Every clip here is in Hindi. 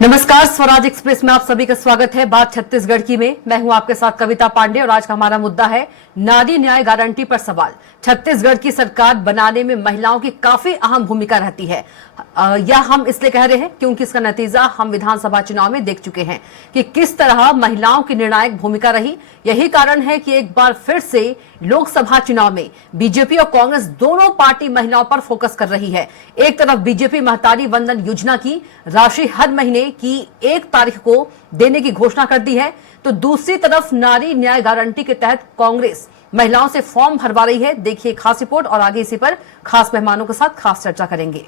नमस्कार, स्वराज एक्सप्रेस में आप सभी का स्वागत है। बात छत्तीसगढ़ की में मैं हूं आपके साथ कविता पांडे और आज का हमारा मुद्दा है नारी न्याय गारंटी पर सवाल। छत्तीसगढ़ की सरकार बनाने में महिलाओं की काफी अहम भूमिका रहती है। या हम इसलिए कह रहे हैं क्योंकि इसका नतीजा हम विधानसभा चुनाव में देख चुके हैं कि किस तरह महिलाओं की निर्णायक भूमिका रही। यही कारण है कि एक बार फिर से लोकसभा चुनाव में बीजेपी और कांग्रेस दोनों पार्टी महिलाओं पर फोकस कर रही है। एक तरफ बीजेपी महतारी वंदन योजना की राशि हर महीने की 1 तारीख को देने की घोषणा कर दी है, तो दूसरी तरफ नारी न्याय गारंटी के तहत कांग्रेस महिलाओं से फॉर्म भरवा रही है। देखिए खास रिपोर्ट और आगे इसी पर खास मेहमानों के साथ खास चर्चा करेंगे।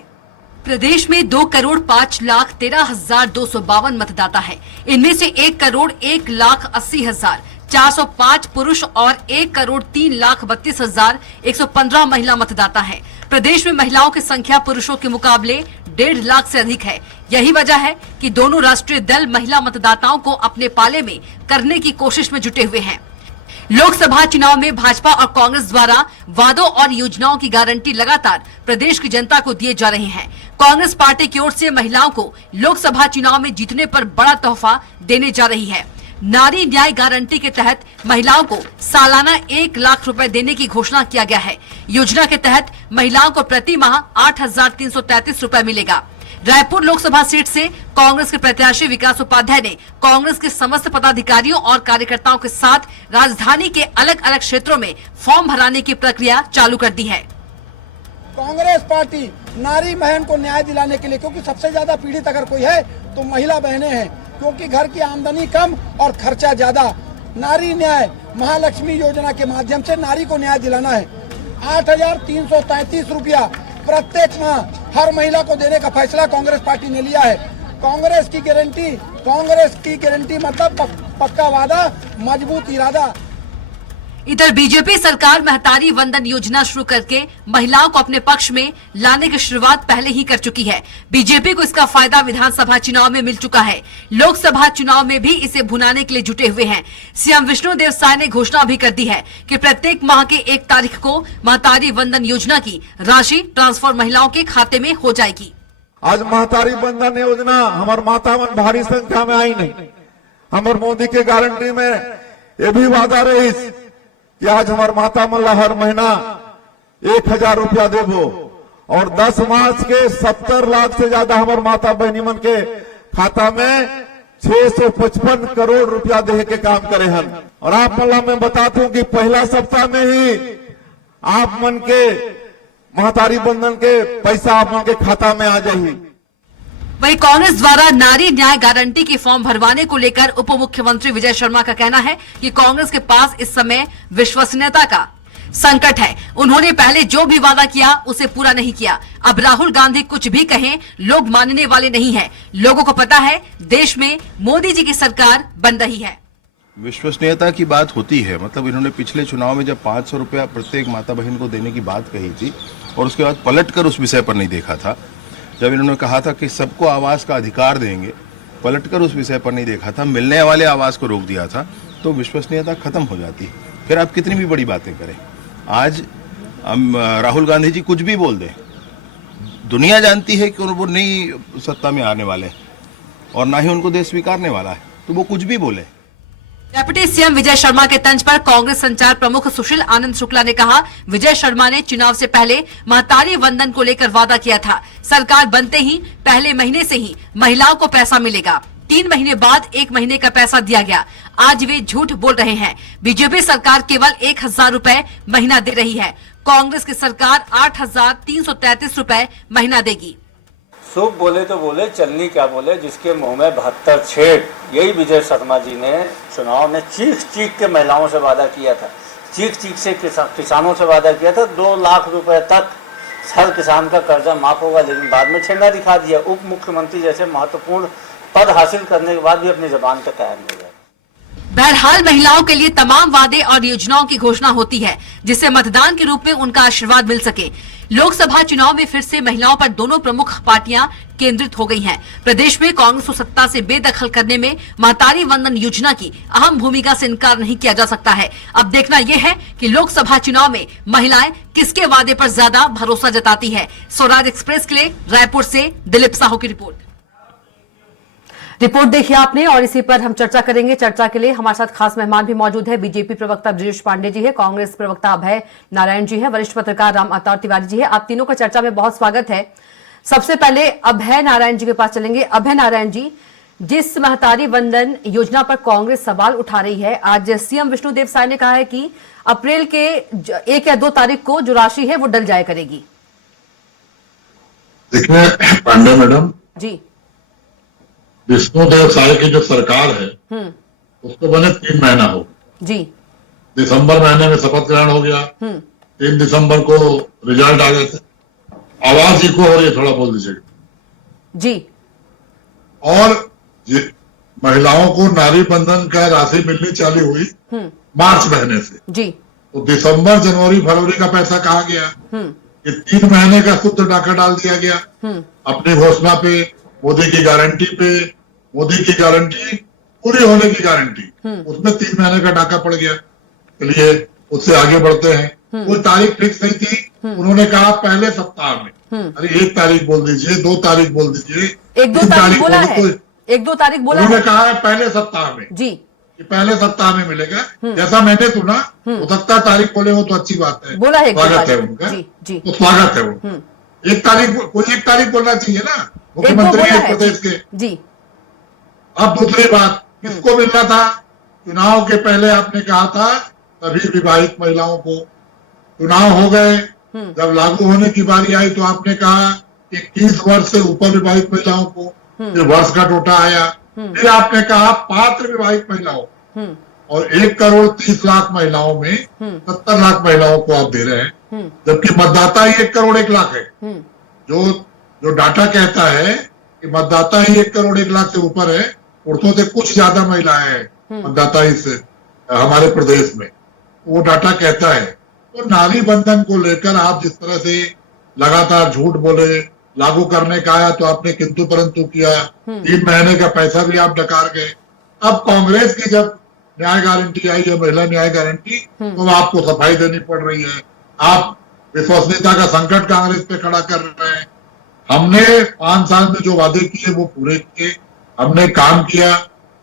प्रदेश में 2,05,13,252 मतदाता है। इनमें से 1,01,80,405 पुरुष और 1,03,32,115 महिला मतदाता है। प्रदेश में महिलाओं की संख्या पुरुषों के मुकाबले 1.5 लाख से अधिक है। यही वजह है कि दोनों राष्ट्रीय दल महिला मतदाताओं को अपने पाले में करने की कोशिश में जुटे हुए हैं। लोकसभा चुनाव में भाजपा और कांग्रेस द्वारा वादों और योजनाओं की गारंटी लगातार प्रदेश की जनता को दिए जा रहे हैं। कांग्रेस पार्टी की ओर से महिलाओं को लोकसभा चुनाव में जीतने पर बड़ा तोहफा देने जा रही है। नारी न्याय गारंटी के तहत महिलाओं को सालाना 1 लाख रुपए देने की घोषणा किया गया है। योजना के तहत महिलाओं को प्रति माह 8,333 रुपए मिलेगा। रायपुर लोकसभा सीट से कांग्रेस के प्रत्याशी विकास उपाध्याय ने कांग्रेस के समस्त पदाधिकारियों और कार्यकर्ताओं के साथ राजधानी के अलग अलग क्षेत्रों में फॉर्म भराने की प्रक्रिया चालू कर दी है। कांग्रेस पार्टी नारी बहन को न्याय दिलाने के लिए, क्योंकि सबसे ज्यादा पीड़ित अगर कोई है तो महिला बहनें हैं, क्योंकि घर की आमदनी कम और खर्चा ज्यादा। नारी न्याय महालक्ष्मी योजना के माध्यम से नारी को न्याय दिलाना है। 8,333 रुपया प्रत्येक माह हर महिला को देने का फैसला कांग्रेस पार्टी ने लिया है। कांग्रेस की गारंटी मतलब पक्का वादा, मजबूत इरादा। इधर बीजेपी सरकार महतारी वंदन योजना शुरू करके महिलाओं को अपने पक्ष में लाने की शुरुआत पहले ही कर चुकी है। बीजेपी को इसका फायदा विधानसभा चुनाव में मिल चुका है। लोकसभा चुनाव में भी इसे भुनाने के लिए जुटे हुए हैं। सीएम विष्णुदेव साय ने घोषणा भी कर दी है कि प्रत्येक माह के 1 तारीख को महतारी वंदन योजना की राशि ट्रांसफर महिलाओं के खाते में हो जाएगी। आज महतारी वंदन योजना हमारे माता मन भारी संख्या में आई नहीं। हमारे मोदी के गारंटी में ये भी वादा रही कि आज हमारे माता मन हर महीना 1,000 रुपया देबो और 10 मार्च के 70 लाख से ज्यादा हमारे माता बहनी मन के खाता में 655 करोड़ रुपया दे के काम करे हम। और आप मन मैं बताता हूं कि पहला सप्ताह में ही आप मन के महतारी बंधन के पैसा आप मन के खाता में आ जाही। वहीं कांग्रेस द्वारा नारी न्याय गारंटी की फॉर्म भरवाने को लेकर उप मुख्यमंत्री विजय शर्मा का कहना है कि कांग्रेस के पास इस समय विश्वसनीयता का संकट है। उन्होंने पहले जो भी वादा किया उसे पूरा नहीं किया। अब राहुल गांधी कुछ भी कहें लोग मानने वाले नहीं है। लोगों को पता है देश में मोदी जी की सरकार बन रही है। विश्वसनीयता की बात होती है, मतलब इन्होंने पिछले चुनाव में जब 500 रुपया प्रत्येक माता बहन को देने की बात कही थी और उसके बाद पलटकर उस विषय पर नहीं देखा था। जब इन्होंने कहा था कि सबको आवास का अधिकार देंगे, पलटकर उस विषय पर नहीं देखा था, मिलने वाले आवास को रोक दिया था, तो विश्वसनीयता खत्म हो जाती है। फिर आप कितनी भी बड़ी बातें करें, आज राहुल गांधी जी कुछ भी बोल दें, दुनिया जानती है कि वो नहीं सत्ता में आने वाले और ना ही उनको देश स्वीकारने वाला है, तो वो कुछ भी बोले। डिप्टी सीएम विजय शर्मा के तंज पर कांग्रेस संचार प्रमुख सुशील आनंद शुक्ला ने कहा, विजय शर्मा ने चुनाव से पहले महतारी वंदन को लेकर वादा किया था। सरकार बनते ही पहले महीने से ही महिलाओं को पैसा मिलेगा। 3 महीने बाद 1 महीने का पैसा दिया गया। आज वे झूठ बोल रहे हैं। बीजेपी सरकार केवल 1,000 रुपए महीना दे रही है। कांग्रेस की सरकार 8,333 रुपए महीना देगी। शुभ बोले तो बोले, चलनी क्या बोले, जिसके मुंह में 72 छेद। यही विजय शर्मा जी ने चुनाव में चीख चीख के महिलाओं से वादा किया था, चीख चीख से किसानों से वादा किया था। 2 लाख रुपए तक हर किसान का कर्जा माफ होगा, लेकिन बाद में छेना दिखा दिया। उप मुख्यमंत्री जैसे महत्वपूर्ण पद हासिल करने के बाद भी अपनी जबान पे कायम नहीं रहे। बहरहाल महिलाओं के लिए तमाम वादे और योजनाओं की घोषणा होती है, जिससे मतदान के रूप में उनका आशीर्वाद मिल सके। लोकसभा चुनाव में फिर से महिलाओं पर दोनों प्रमुख पार्टियां केंद्रित हो गई हैं। प्रदेश में कांग्रेस को सत्ता से बेदखल करने में महतारी वंदन योजना की अहम भूमिका से इनकार नहीं किया जा सकता है। अब देखना यह है कि लोकसभा चुनाव में महिलाएं किसके वादे पर ज्यादा भरोसा जताती है। स्वराज एक्सप्रेस के लिए रायपुर से दिलीप साहू की रिपोर्ट। रिपोर्ट देखिए आपने और इसी पर हम चर्चा करेंगे। चर्चा के लिए हमारे साथ खास मेहमान भी मौजूद है। बीजेपी प्रवक्ता ब्रजेश पांडे जी है, कांग्रेस प्रवक्ता अभय नारायण जी है, वरिष्ठ पत्रकार राम अवतार तिवारी जी है। आप तीनों का चर्चा में बहुत स्वागत है। सबसे पहले अभय नारायण जी के पास चलेंगे। अभय नारायण जी, जिस महतारी वंदन योजना पर कांग्रेस सवाल उठा रही है, आज सीएम विष्णुदेव साय ने कहा है कि अप्रैल के 1 या 2 तारीख को जो राशि है वो डल जाया करेगी। देखिए पांडे मैडम जी, विष्णुदेव साय की जो सरकार है उसको बने 3 महीना हो जी, दिसंबर महीने में शपथ ग्रहण हो गया, 3 दिसंबर को रिजल्ट आ गए थे। आवाज इको हो रही है, थोड़ा बोल दीजिएगा। जी, और ये महिलाओं को नारी बंधन का राशि मिलनी चालू हुई मार्च महीने से, जी, तो दिसंबर जनवरी फरवरी का पैसा कहाँ गया? ये 3 महीने का शुद्ध डाका डाल दिया गया अपनी घोषणा पे, मोदी की गारंटी पे। मोदी की गारंटी पूरी होने की गारंटी, उसमें 3 महीने का डाका पड़ गया। चलिए उससे आगे बढ़ते हैं। कोई तारीख फिक्स नहीं थी, उन्होंने कहा पहले सप्ताह में। अरे 1 तारीख बोल दीजिए, 2 तारीख बोल दीजिए, 1-2 तारीख बोला है, 1-2 तारीख बोला है। उन्होंने कहा है पहले सप्ताह में जी, कि पहले सप्ताह में मिलेगा। जैसा मैंने सुना, हो सकता है तारीख बोले हो तो अच्छी बात है, बोला है 1-2 स्वागत है तारीख। उनका, जी, जी, तो स्वागत है वो। 1 तारीख, कोई 1 तारीख बोलना चाहिए ना, 1-2 मुख्यमंत्री बोला है है। प्रदेश के। जी, अब दूसरी बात, किसको मिलना था? चुनाव के पहले आपने कहा था सभी विवाहित महिलाओं को। चुनाव हो गए, जब लागू होने की बारी आई तो आपने कहा 21 वर्ष से ऊपर विवाहित महिलाओं को, फिर वर्ष का टोटा आया, फिर आपने कहा पात्र विवाहित महिलाओं, और 1,30,00,000 महिलाओं में 70 लाख महिलाओं को आप दे रहे हैं, जबकि मतदाता ही 1,01,00,000 है। जो डाटा कहता है कि मतदाता ही 1,01,00,000 से ऊपर है, पुरुषों से कुछ ज्यादा महिलाएं हैं मतदाता इस हमारे प्रदेश में, वो डाटा कहता है। तो नारी बंधन को लेकर आप जिस तरह से लगातार झूठ बोले, लागू करने का आया तो आपने किंतु परंतु किया, 3 महीने का पैसा भी आप डकार गए। अब कांग्रेस की जब न्याय गारंटी आई है, महिला न्याय गारंटी, तो आपको सफाई देनी पड़ रही है। आप विश्वसनीयता का संकट कांग्रेस पे खड़ा कर रहे हैं। हमने 5 साल में जो वादे किए वो पूरे किए, हमने काम किया।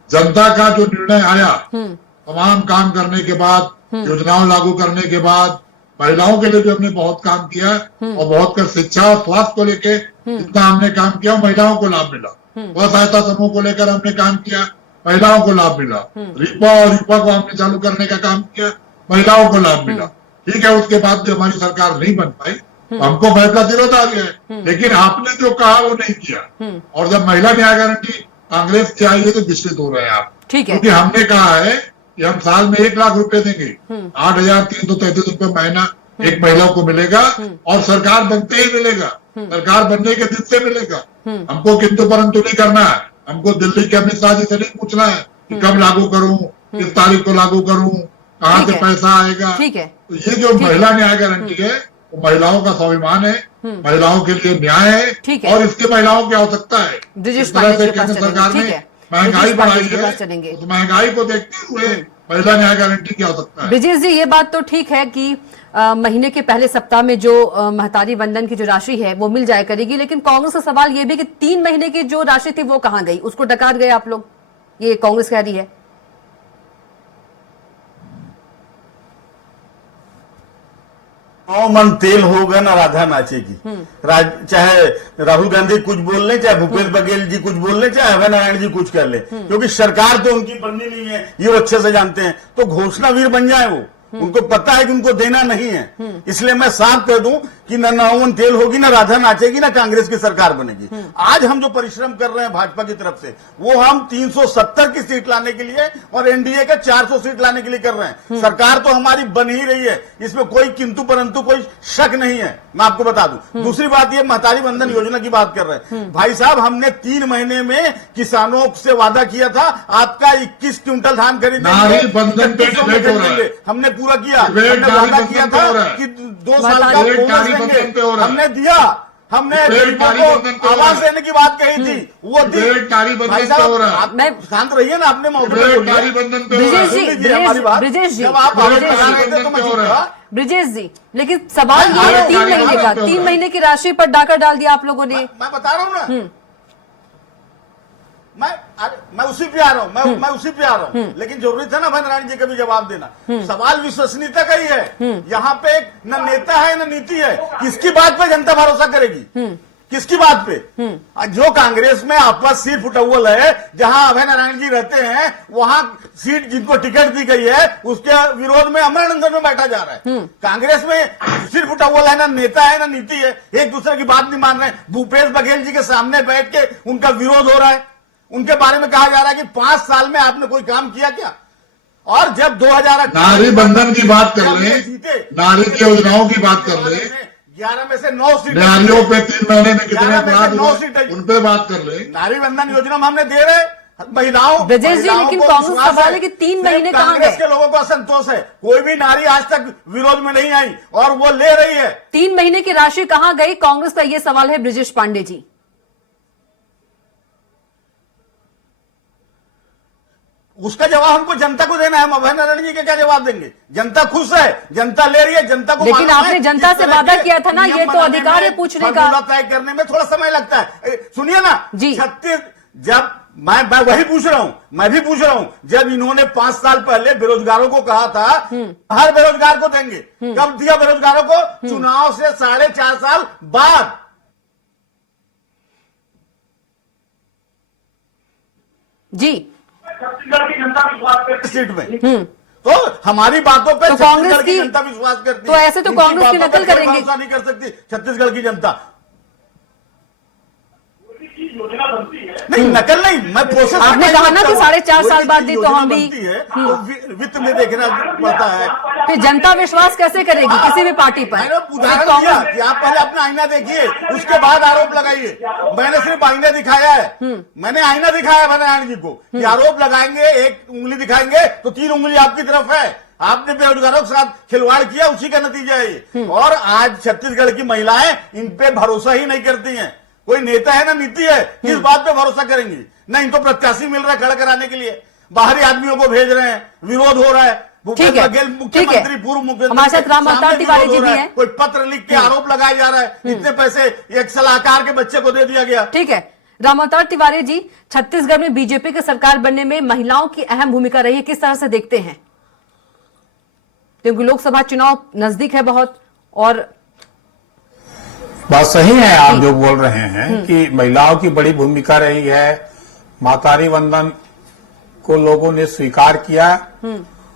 जनता का जो निर्णय आया, तमाम काम करने के बाद, योजनाओं लागू करने के बाद, महिलाओं के लिए भी हमने बहुत काम किया, और बहुत कर शिक्षा और स्वास्थ्य को लेके जितना हमने काम किया महिलाओं को लाभ मिला। स्व सहायता समूह को लेकर हमने काम किया, महिलाओं को लाभ मिला। रिपा और रिपा को हमने चालू करने का काम किया, महिलाओं को लाभ मिला। ठीक है, उसके बाद भी हमारी सरकार नहीं बन पाई, तो हमको फैसला विरोध आ गया है, लेकिन आपने जो कहा वो नहीं किया। और जब महिला न्याय गारंटी कांग्रेस की आई है तो विचलित हो रहे हैं आप, ठीक है, क्योंकि हमने कहा है कि हम साल में 1 लाख रुपए देंगे, 8,333 रुपए महीना एक महिला को मिलेगा, और सरकार बनते ही मिलेगा, सरकार बनने के दिन से मिलेगा। हमको किंतु परंतु नहीं करना है, हमको दिल्ली के अमित शाह जी से नहीं पूछना है कि कब लागू करूं, किस तारीख को लागू करूं, कहाँ से पैसा आएगा। ठीक है, तो ये जो महिला न्याय गारंटी है वो महिलाओं का स्वाभिमान है, महिलाओं के लिए न्याय ठीक है, है। और इसके महिलाओं की आवश्यकता है। ब्रजेश इस तरह पांडे से जी के पास केंद्र सरकार चलेंगे, ने ठीक है। महंगाई ब्रजेश पांडे बढ़ाई जी के पास है, चलेंगे। तो महंगाई को देखते हुए महिला न्याय गारंटी की आवश्यकता है। ब्रजेश जी, ये बात तो ठीक है कि महीने के पहले सप्ताह में जो महतारी वंदन की जो राशि है वो मिल जाया करेगी, लेकिन कांग्रेस का सवाल ये भी कि 3 महीने की जो राशि थी वो कहां गई, उसको डकार गए आप लोग, ये कांग्रेस कह रही है। मन तेल होगा ना राधा नाचेगी। चाहे राहुल गांधी कुछ बोल ले, चाहे भूपेश बघेल जी कुछ बोल ले, चाहे अभय नारायण जी कुछ कर ले, क्योंकि सरकार तो उनकी बननी नहीं है, ये वो अच्छे से जानते हैं। तो घोषणावीर बन जाए वो, उनको पता है कि उनको देना नहीं है। इसलिए मैं साफ कह दूं कि न नौवन तेल होगी, ना राधा नाचेगी, ना कांग्रेस की सरकार बनेगी। आज हम जो परिश्रम कर रहे हैं भाजपा की तरफ से, वो हम 370 की सीट लाने के लिए और एनडीए का 400 सीट लाने के लिए कर रहे हैं। सरकार तो हमारी बन ही रही है, इसमें कोई किंतु परंतु कोई शक नहीं है। मैं आपको बता दूं, दूसरी बात ये महतारी वंदन योजना की बात कर रहे हैं भाई साहब, हमने 3 महीने में किसानों से वादा किया था आपका 21 क्विंटल धान नारी बंधन पे डिबेट हो रहा है। हमने पूरा किया, डिबेट हमने वादा नारी किया बंधन पे हो रहा था है। कि 2 साल का डिबेट बोनस नारी देंगे, बंधन पे हो रहा है। हमने दिया, हमने डिबेट गरीबों नारी बंधन पे को हो रहा है। आवाज देने की बात कही थी, वो दी। डिबेट नारी बंधन भाई पे हो साहब रहा है। आप मैं शांत रहिए ना, आपने मौके पे डिबेट बोलिए। नारी बंधन पे हो रहा ब्रजेश है। जी, सुन लीजिए हमारी बात। ब्रजेश जी, जब आप आवाज ब्रजेश बढ़ा जी, रहे थे तो मैं हो चुप रहा है। था। ब्रजेश जी, लेकिन सवाल ये है, 3 महीने का, 3 महीने की राशि पर डाका डाल दिया आप लोगों ने। मैं बता रहा हूं ना, मैं उसी पे आ रहा हूँ, मैं उसी पे आ रहा हूँ, लेकिन जरूरी था ना भाई नारायण जी का भी जवाब देना। सवाल विश्वसनीयता का ही है। यहाँ पे एक न नेता है न नीति है। किसकी बात पे जनता भरोसा करेगी? किसकी बात पे? जो कांग्रेस में आपस सिर्फ उटौल है, जहां अभय नारायण जी रहते हैं, वहां सीट जिनको टिकट दी गई है उसके विरोध में अमरनंदन में बैठा जा रहा है। कांग्रेस में सिर्फ उटौल है, ना नेता है ना नीति है, एक दूसरे की बात नहीं मान रहे। भूपेश बघेल जी के सामने बैठ के उनका विरोध हो रहा है। उनके बारे में कहा जा रहा है कि 5 साल में आपने कोई काम किया क्या? और जब 2018 नारी बंधन की बात कर ले, नारी की योजनाओं की बात कर ले, 11 में से 9 सीट नारियों पे 3 महीने में कितने 11 में से अपराध 9 हुए, सीटें उन पे बात कर ले। नारी बंधन योजना में हमने दे रहे महिलाओं ब्रजेश जी, लेकिन को कांग्रेस विश्वास सवाल है कि 3 सिर्फ महीने कहाँ कांग्रेस गए? के लोगों को असंतोष है। कोई भी नारी आज तक विरोध में नहीं आई और वो ले रही है। 3 महीने की राशि कहां गई, कांग्रेस का यह सवाल है ब्रजेश पांडे जी। उसका जवाब हमको जनता को देना है। हम अभय नारायण जी के क्या जवाब देंगे? जनता खुश है, जनता ले रही है, जनता को लेकिन मालूम है आपने जनता किस से तरह वादा के किया था ना, नियम ये तो बनाने अधिकार है में, पूछने का। फॉर्मूला तय करने में थोड़ा समय लगता है। सुनिए ना जी। 36 जब मैं वही पूछ रहा हूं, मैं भी पूछ रहा हूं, जब इन्होंने 5 साल पहले बेरोजगारों को कहा था हर बेरोजगार को देंगे, कब दिया बेरोजगारों को? चुनाव से 4.5 साल बाद। जी, छत्तीसगढ़ की जनता विश्वास करती सीट में। तो हमारी बातों पे तो कांग्रेस छत्तीसगढ़ की की जनता विश्वास करती तो ऐसे तो इनकी कांग्रेस की बातों पे नकल कोई करेंगे। भरोसा नहीं कर सकती छत्तीसगढ़ की जनता। योजना बनती है नहीं, नकल नहीं, मैं प्रोसेस आपने कहा ना कि 4.5 साल बाद दी, तो हम भी तो वित्त में देखना पड़ता है। फिर जनता विश्वास कैसे करेगी किसी भी पार्टी पर? मैंने उदाहरण दिया कि आप पहले अपना आईना देखिए, उसके बाद आरोप लगाइए। मैंने सिर्फ आईना दिखाया है, मैंने आईना दिखाया है नारायण जी को कि आरोप लगाएंगे, एक उंगली दिखाएंगे तो 3 उंगली आपकी तरफ है। आपने बेरोजगारों के साथ खिलवाड़ किया, उसी का नतीजा है ये। और आज छत्तीसगढ़ की महिलाएं इन पे भरोसा ही नहीं करती हैं। कोई नेता है ना नीति है, किस बात पे भरोसा करेंगी? ना इनको प्रत्याशी मिल रहा है खड़ा कराने के लिए, बाहरी आदमियों को भेज रहे हैं, विरोध हो रहा है। ठीक है, मुख्यमंत्री, पूर्व मुख्यमंत्री हमारे साथ राम अवतार तिवारी जी भी हैं। कोई पत्र लिख के आरोप लगाया जा रहा है, इतने पैसे एक सलाहकार के बच्चे को दे दिया गया। ठीक है, राम अवतार तिवारी जी, छत्तीसगढ़ में बीजेपी की सरकार बनने में महिलाओं की अहम भूमिका रही है, किस तरह से देखते हैं? क्योंकि लोकसभा चुनाव नजदीक है बहुत, और बात सही है आप जो बोल रहे हैं कि महिलाओं की बड़ी भूमिका रही है। मातारी वंदन को लोगों ने स्वीकार किया।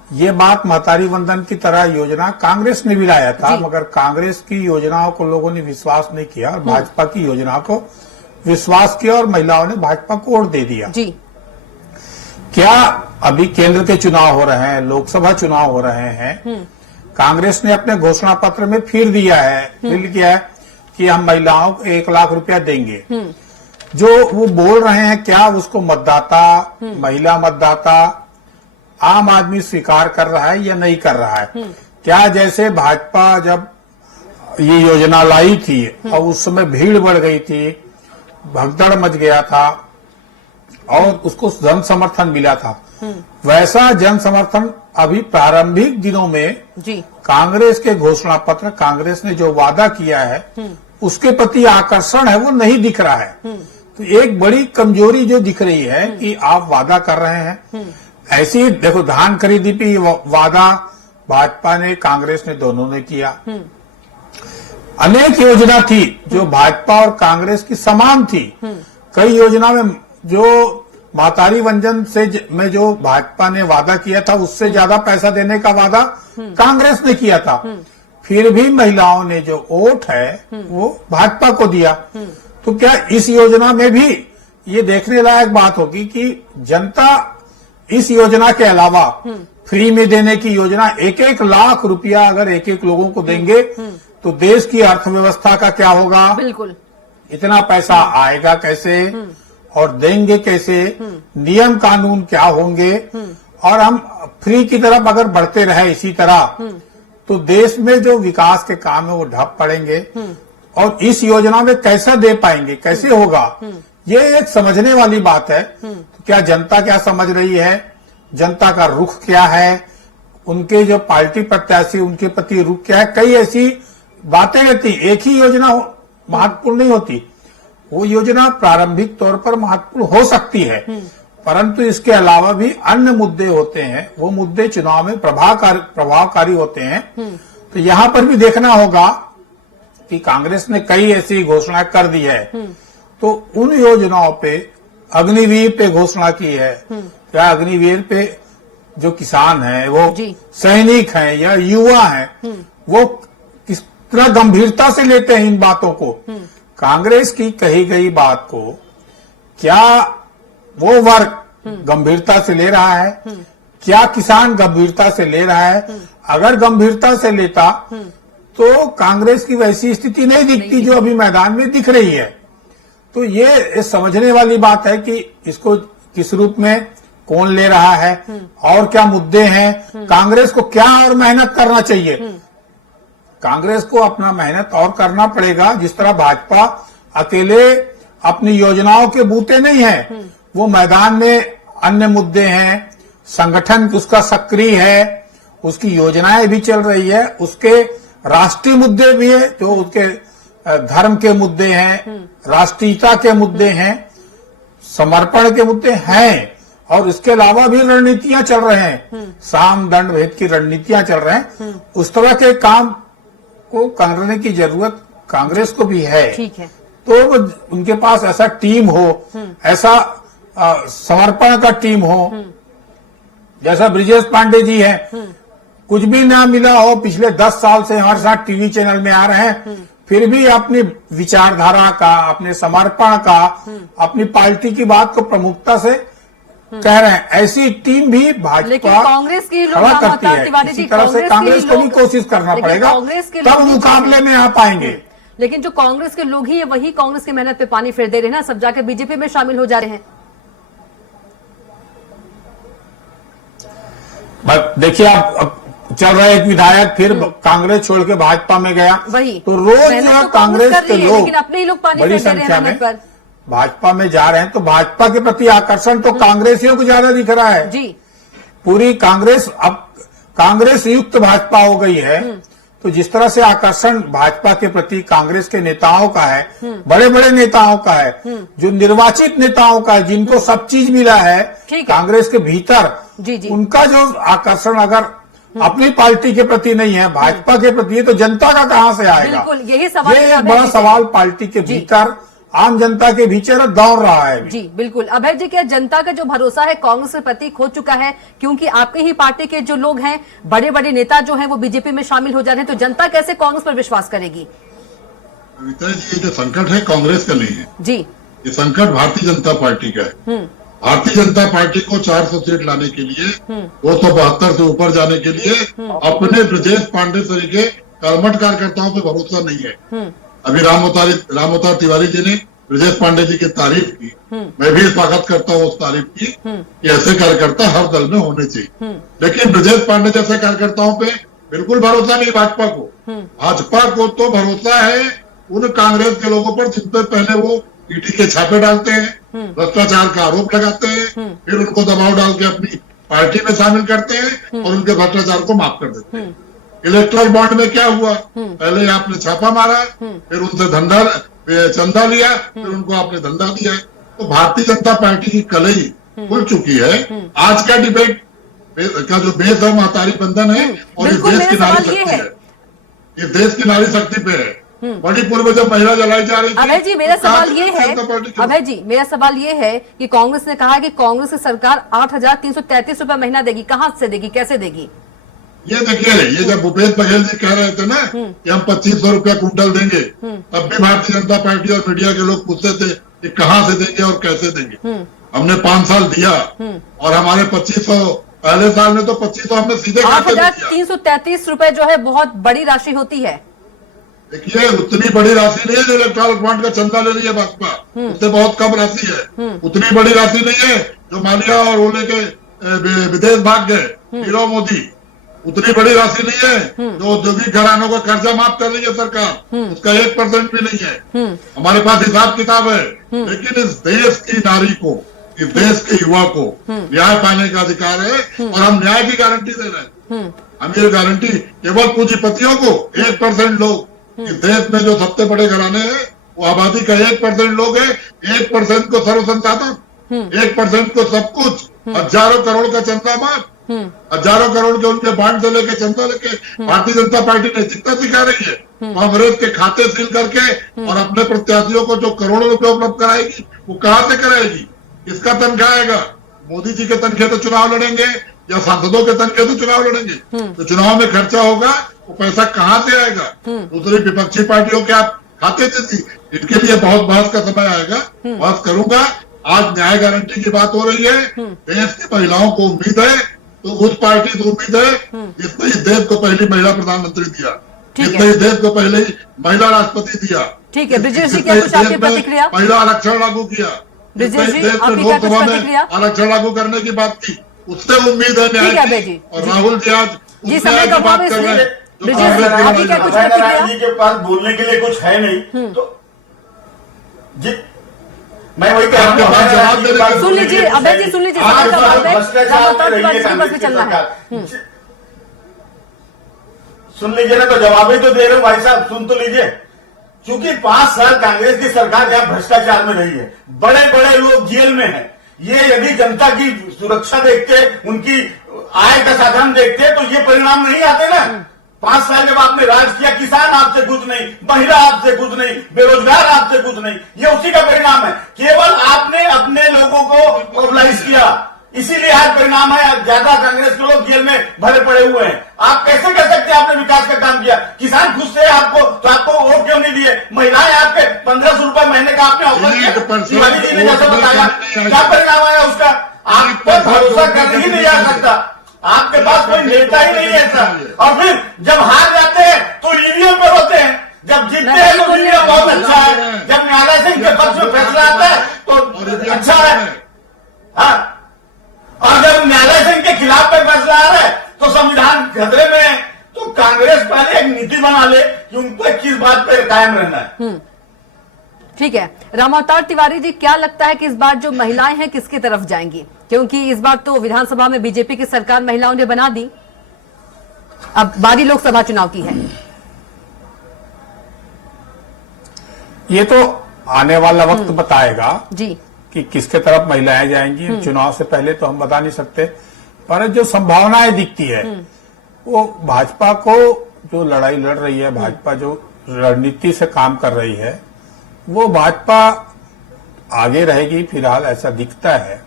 ये बात मातारी वंदन की तरह योजना कांग्रेस ने भी लाया था, मगर कांग्रेस की योजनाओं को लोगों ने विश्वास नहीं किया और भाजपा की योजना को विश्वास किया और महिलाओं ने भाजपा को वोट दे दिया। जी, क्या अभी केंद्र के चुनाव हो रहे हैं, लोकसभा चुनाव हो रहे हैं, कांग्रेस ने अपने घोषणा पत्र में फिर दिया है, फिर किया है कि हम महिलाओं को 1 लाख रुपया देंगे। जो वो बोल रहे हैं, क्या उसको मतदाता, महिला मतदाता, आम आदमी स्वीकार कर रहा है या नहीं कर रहा है? क्या जैसे भाजपा जब ये योजना लाई थी और उस समय भीड़ बढ़ गई थी, भगदड़ मच गया था और उसको जन समर्थन मिला था, वैसा जन समर्थन अभी प्रारंभिक दिनों में जी, कांग्रेस के घोषणा पत्र, कांग्रेस ने जो वादा किया है उसके प्रति आकर्षण है वो नहीं दिख रहा है। तो एक बड़ी कमजोरी जो दिख रही है कि आप वादा कर रहे हैं, ऐसी देखो धान खरीदी भी वादा भाजपा ने, कांग्रेस ने, दोनों ने किया। अनेक योजना थी जो भाजपा और कांग्रेस की समान थी। कई योजना में जो मातारी वंदन से में जो भाजपा ने वादा किया था उससे ज्यादा पैसा देने का वादा कांग्रेस ने किया था। फिर भी महिलाओं ने जो वोट है वो भाजपा को दिया। तो क्या इस योजना में भी ये देखने लायक बात होगी कि जनता इस योजना के अलावा फ्री में देने की योजना 1-1 लाख रुपया अगर एक लोगों को देंगे तो देश की अर्थव्यवस्था का क्या होगा? बिल्कुल, इतना पैसा आएगा कैसे और देंगे कैसे? नियम कानून क्या होंगे? और हम फ्री की तरफ अगर बढ़ते रहे इसी तरह तो देश में जो विकास के काम है वो ढप पड़ेंगे और इस योजना में कैसा दे पाएंगे, कैसे होगा? ये एक समझने वाली बात है। तो क्या जनता क्या समझ रही है, जनता का रुख क्या है, उनके जो पार्टी प्रत्याशी उनके प्रति रुख क्या है? कई ऐसी बातें रहती, एक ही योजना महत्वपूर्ण नहीं होती। वो योजना प्रारंभिक तौर पर महत्वपूर्ण हो सकती है, परंतु इसके अलावा भी अन्य मुद्दे होते हैं, वो मुद्दे चुनाव में प्रभावकारी होते हैं। तो यहाँ पर भी देखना होगा कि कांग्रेस ने कई ऐसी घोषणाएं कर दी है, तो उन योजनाओं पे अग्निवीर पे घोषणा की है, क्या अग्निवीर पे जो किसान हैं, वो सैनिक हैं या युवा हैं, वो किस तरह गंभीरता से लेते हैं इन बातों को। कांग्रेस की कही गई बात को क्या वो वर्ग गंभीरता से ले रहा है, क्या किसान गंभीरता से ले रहा है? अगर गंभीरता से लेता तो कांग्रेस की वैसी स्थिति नहीं दिखती जो अभी मैदान में दिख रही है। तो ये समझने वाली बात है कि इसको किस रूप में कौन ले रहा है और क्या मुद्दे हैं, कांग्रेस को क्या और मेहनत करना चाहिए। कांग्रेस को अपना मेहनत और करना पड़ेगा। जिस तरह भाजपा अकेले अपनी योजनाओं के बूते नहीं है, वो मैदान में अन्य मुद्दे हैं, संगठन उसका सक्रिय है, उसकी योजनाएं भी चल रही है, उसके राष्ट्रीय मुद्दे भी है, जो उसके धर्म के मुद्दे हैं, राष्ट्रीयता के मुद्दे हैं, समर्पण के मुद्दे हैं, और इसके अलावा भी रणनीतियां चल रहे हैं, साम दंड भेद की रणनीतियां चल रहे हैं। उस तरह के काम को करने की जरूरत कांग्रेस को भी है। ठीक है। तो उनके पास ऐसा टीम हो, ऐसा समर्पण का टीम हो, जैसा ब्रिजेश पांडे जी हैं, कुछ भी ना मिला हो, पिछले 10 साल से हमारे साथ टीवी चैनल में आ रहे हैं, फिर भी अपनी विचारधारा का, अपने समर्पण का, अपनी पार्टी की बात को प्रमुखता से कह रहे हैं। ऐसी टीम भी भाजपा कांग्रेस की खड़ा करती है। इसी तरह से कांग्रेस को भी कोशिश करना पड़ेगा, तब मुकाबले में आ पाएंगे। लेकिन जो कांग्रेस के लोग ही है, वही कांग्रेस की मेहनत पे पानी फेर दे रहे हैं ना, सब जाके बीजेपी में शामिल हो जा रहे हैं। देखिए, आप चल रहा है एक विधायक फिर कांग्रेस छोड़ के भाजपा में गया, वही तो रोज तो कांग्रेस के लोग लेकिन अपने ही लोग पानी बड़ी फेर दे रहे संख्या हैं में पर। भाजपा में जा रहे हैं, तो भाजपा के प्रति आकर्षण तो कांग्रेसियों को ज्यादा दिख रहा है जी। पूरी कांग्रेस अब कांग्रेस युक्त भाजपा हो गई है। तो जिस तरह से आकर्षण भाजपा के प्रति कांग्रेस के नेताओं का है, बड़े बड़े नेताओं का है, जो निर्वाचित नेताओं का है, जिनको सब चीज मिला है कांग्रेस के भीतर, उनका जो आकर्षण अगर अपनी पार्टी के प्रति नहीं है, भाजपा के प्रति है, तो जनता का कहां से आएगा? बिल्कुल, यही सवाल ये एक बड़ा सवाल पार्टी के भीतर, आम जनता के भीतर दौड़ रहा है जी। बिल्कुल अभय जी, क्या जनता का जो भरोसा है कांग्रेस के प्रति खो चुका है, क्योंकि आपकी ही पार्टी के जो लोग हैं, बड़े बड़े नेता जो हैं, वो बीजेपी में शामिल हो जा रहे हैं, तो जनता कैसे कांग्रेस पर विश्वास करेगी? कविता जी, ये जो संकट है कांग्रेस का नहीं है जी, ये संकट भारतीय जनता पार्टी का है। भारतीय जनता पार्टी को 400 सीट लाने के लिए, 272 से ऊपर जाने के लिए अपने ब्रजेश पांडे तरीके कर्मठ कार्यकर्ताओं पे भरोसा नहीं है। अभी रामअवतार तिवारी जी ने ब्रजेश पांडे जी की तारीफ की, मैं भी स्वागत करता हूँ उस तारीफ की कि ऐसे कार्यकर्ता हर दल में होने चाहिए। लेकिन ब्रजेश पांडे जैसे कार्यकर्ताओं पे बिल्कुल भरोसा नहीं भाजपा को। भाजपा को तो भरोसा है उन कांग्रेस के लोगों पर जिन पर पहले वो ईडी के छापे डालते हैं, भ्रष्टाचार का आरोप लगाते हैं, फिर उनको दबाव डाल के अपनी पार्टी में शामिल करते हैं और उनके भ्रष्टाचार को माफ कर देते हैं। इलेक्ट्रल बॉन्ड में क्या हुआ? पहले आपने छापा मारा, फिर उनसे चंदा लिया, फिर उनको आपने धंधा दिया। तो भारतीय जनता पार्टी की कलई खुल चुकी है। आज का डिबेट का जो बेस है महतारी बंधन है और ये देश की नारी शक्ति है, ये देश की नारी शक्ति पे है। मणिपुर में जब महिला जलाई जा रही थी, अभय जी मेरा सवाल ये है, अभय जी मेरा सवाल ये है कि कांग्रेस ने कहा कि कांग्रेस की सरकार 8,333 रुपए महीना देगी, कहां से देगी, कैसे देगी? ये देखिए, ये जब भूपेश बघेल जी कह रहे थे ना कि हम 2,500 रुपया कुंटल देंगे, तब भी भारतीय जनता पार्टी और मीडिया के लोग पूछते थे कि कहां से देंगे और कैसे देंगे। हमने 5 साल दिया और हमारे 2,500 पहले साल में तो 2,500 हमने सीधे 8,333 रुपए जो है बहुत बड़ी राशि होती है। देखिए, उतनी बड़ी राशि नहीं है जो इलेक्ट्रल बॉन्ड का चंदा ले रही है भाजपा, उससे बहुत कम राशि है। उतनी बड़ी राशि नहीं है जो मालिया और वो लेके विदेश भाग गए नीरव मोदी, उतनी बड़ी राशि नहीं है जो औद्योगिक घरानों का कर्जा माफ कर रही है सरकार, उसका 1% भी नहीं है। हमारे पास हिसाब किताब है, लेकिन इस देश की नारी को, इस देश के युवा को न्याय पाने का अधिकार है और हम न्याय की गारंटी दे रहे हैं। हम ये गारंटी केवल पूंजीपतियों को, 1% लोग इस देश में जो सबसे बड़े घराने हैं वो आबादी का 1% लोग है, 1% को सर्व संसाधन, 1% को सब कुछ, हजारों करोड़ का चंदा मार, हजारों करोड़ के उनके बांड से लेके चंदा लेके भारतीय जनता पार्टी ने जितना दिखा रही है, कांग्रेस के खाते सील करके और अपने प्रत्याशियों को जो करोड़ों रुपए उपलब्ध कराएगी, वो कहां से कराएगी? किसका तनख्वाह आएगा? मोदी जी के तनखे तो चुनाव लड़ेंगे या सांसदों के तनखे तो चुनाव लड़ेंगे? तो चुनाव में खर्चा होगा, वो पैसा कहां से आएगा? दूसरी विपक्षी पार्टियों के आप खाते से, इनके लिए बहुत बहस का समय आएगा, बहस करूंगा। आज न्याय गारंटी की बात हो रही है, देश की महिलाओं को उम्मीद है, तो उस पार्टी से उम्मीद है जिसने इस देश को पहली महिला प्रधानमंत्री दिया, जिसने इस देश को पहले महिला राष्ट्रपति दिया, ठीक है ब्रिजेश जी, क्या कुछ आपकी प्रतिक्रिया? महिला आरक्षण लागू किया, ब्रिजेश जी, देश में आपकी क्या कुछ लोकसभा में प्रतिक्रिया? आरक्षण लागू करने की बात की, उससे उम्मीद है ठीक है न्याय अभय की। जी। और राहुल जी आज जी, उस समय न्याय का की बात अभाव कर इसलिए- रहे हैं जो ब्रिजेश जी, कांग्रेस के आपकी क्या महिला- कुछ अभय प्रतिक्रिया? नारायण जी के पास बोलने के लिए कुछ है नहीं, तो जी मैं वही कह रहा हूँ, आपके पास जवाब देने के- सुन लीजिए अभय जी, सुन लीजिए, समय का अभाव है, लगातार विपक्ष की बस में चलना है। सुन लीजिए ना, तो जवाब ही तो दे रहे हो भाई साहब, सुन तो लीजिए। क्योंकि 5 साल कांग्रेस की सरकार यहाँ भ्रष्टाचार में रही है, बड़े बड़े लोग जेल में हैं। ये यदि जनता की सुरक्षा देखते, उनकी आय का साधन देखते, तो ये परिणाम नहीं आते ना। 5 साल जब आपने राज किया, किसान आपसे खुश नहीं, महिला आपसे खुश नहीं, बेरोजगार आपसे खुश नहीं, ये उसी का परिणाम है। केवल आपने अपने लोगों को मोबिलाइज किया, इसीलिए आज परिणाम है। ज्यादा कांग्रेस के लोग जेल में भरे पड़े हुए हैं। आप कैसे कर सकते हैं आपने विकास का काम किया? किसान खुश थे आपको, तो आपको वोट क्यों नहीं दिए? महिलाएं आपके 1500 रुपए महीने का आपने ऑफर किया, शिवाजी जी ने जैसा बताया, क्या परिणाम आया उसका? आप पर भरोसा कर ही नहीं जा सकता, आपके पास कोई नेता ही नहीं है सर। और फिर जब हार जाते हैं तो ईवीएम पे होते हैं, जब जीतते हैं तो ईवीएम बहुत अच्छा है, जब न्यायालय से इनके पक्ष में फैसला आता है तो अच्छा है। हाँ, और जब न्यायालय से इनके खिलाफ पे फैसला आ रहा है तो संविधान खतरे में है। तो कांग्रेस पहले एक नीति बना ले कि उनको किस बात पर कायम रहना है। ठीक है, रामावतार तिवारी जी, क्या लगता है कि इस बार जो महिलाएं हैं किसकी तरफ जाएंगी? क्योंकि इस बार तो विधानसभा में बीजेपी की सरकार महिलाओं ने बना दी, अब बारी लोकसभा चुनाव की है। ये तो आने वाला वक्त बताएगा जी, कि किसके तरफ महिलाएं जाएंगी। चुनाव से पहले तो हम बता नहीं सकते, पर जो संभावनाएं दिखती है वो भाजपा को, जो लड़ाई लड़ रही है भाजपा, जो रणनीति से काम कर रही है, वो भाजपा आगे रहेगी फिलहाल, ऐसा दिखता है।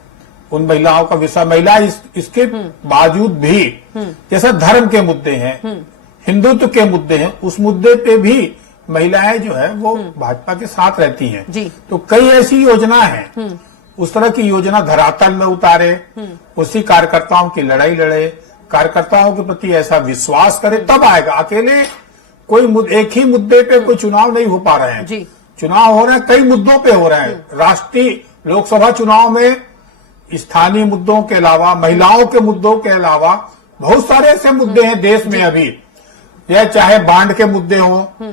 उन महिलाओं का विषय, महिला इसके बावजूद भी, जैसा धर्म के मुद्दे हैं, हिंदुत्व के मुद्दे हैं, उस मुद्दे पे भी महिलाएं जो है वो भाजपा के साथ रहती हैं। जी। तो कई ऐसी योजना है, उस तरह की योजना धरातल में उतारे, उसी कार्यकर्ताओं की लड़ाई लड़े, कार्यकर्ताओं के प्रति ऐसा विश्वास करे, तब आएगा। अकेले कोई एक ही मुद्दे पे कोई चुनाव नहीं हो पा रहे हैं। जी। चुनाव हो रहे हैं, कई मुद्दों पे हो रहे हैं। राष्ट्रीय लोकसभा चुनाव में स्थानीय मुद्दों के अलावा, महिलाओं के मुद्दों के अलावा बहुत सारे ऐसे मुद्दे हैं देश में अभी, यह चाहे बांड के मुद्दे हों,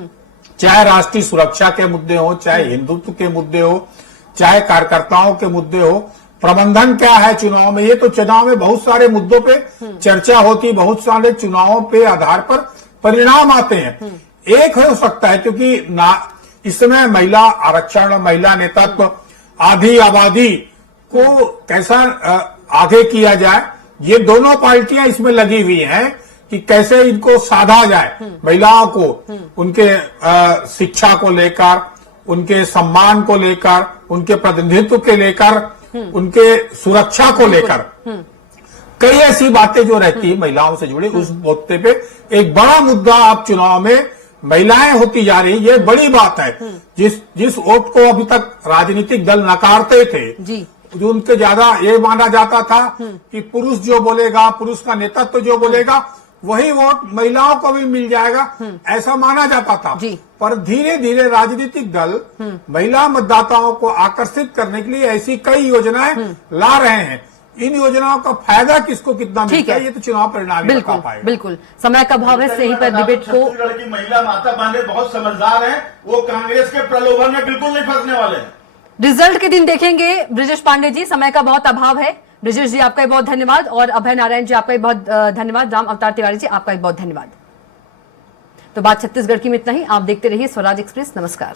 चाहे राष्ट्रीय सुरक्षा के मुद्दे हो, चाहे हिंदुत्व के मुद्दे हो, चाहे कार्यकर्ताओं के मुद्दे हो, प्रबंधन क्या है चुनाव में, ये तो चुनाव में बहुत सारे मुद्दों पे चर्चा होती, बहुत सारे चुनावों पे आधार पर परिणाम आते हैं। एक हो सकता है, क्योंकि इस समय महिला आरक्षण, महिला नेतृत्व, आधी आबादी को कैसा आगे किया जाए, ये दोनों पार्टियां इसमें लगी हुई हैं कि कैसे इनको साधा जाए। महिलाओं को उनके शिक्षा को लेकर, उनके सम्मान को लेकर, उनके प्रतिनिधित्व के लेकर, उनके सुरक्षा को लेकर कई ऐसी बातें जो रहती है महिलाओं से जुड़ी, उस मुद्दे पे एक बड़ा मुद्दा आप चुनाव में महिलाएं होती जा रही, ये बड़ी बात है। जिस वोट को अभी तक राजनीतिक दल नकारते थे जी, जो उनके ज्यादा ये माना जाता था कि पुरुष जो बोलेगा, पुरुष का नेतृत्व जो बोलेगा, वही वोट महिलाओं को भी मिल जाएगा, ऐसा माना जाता था। पर धीरे धीरे राजनीतिक दल महिला मतदाताओं को आकर्षित करने के लिए ऐसी कई योजनाएं ला रहे हैं। इन योजनाओं का फायदा किसको कितना मिलता है, ये तो चुनाव परिणाम ही बता पाएगा। बिल्कुल, समय का अभाव है, सही पर डिबेट को। छत्तीसगढ़ की महिला माता बहनें बहुत समझदार हैं, वो कांग्रेस के प्रलोभन में बिल्कुल नहीं फंसने वाले हैं। रिजल्ट के दिन देखेंगे ब्रिजेश पांडे जी, समय का बहुत अभाव है। ब्रिजेश जी आपका बहुत धन्यवाद, और अभय नारायण जी आपका बहुत धन्यवाद, राम अवतार तिवारी जी आपका बहुत धन्यवाद। तो बात छत्तीसगढ़ की में इतना ही। आप देखते रहिए स्वराज एक्सप्रेस। नमस्कार।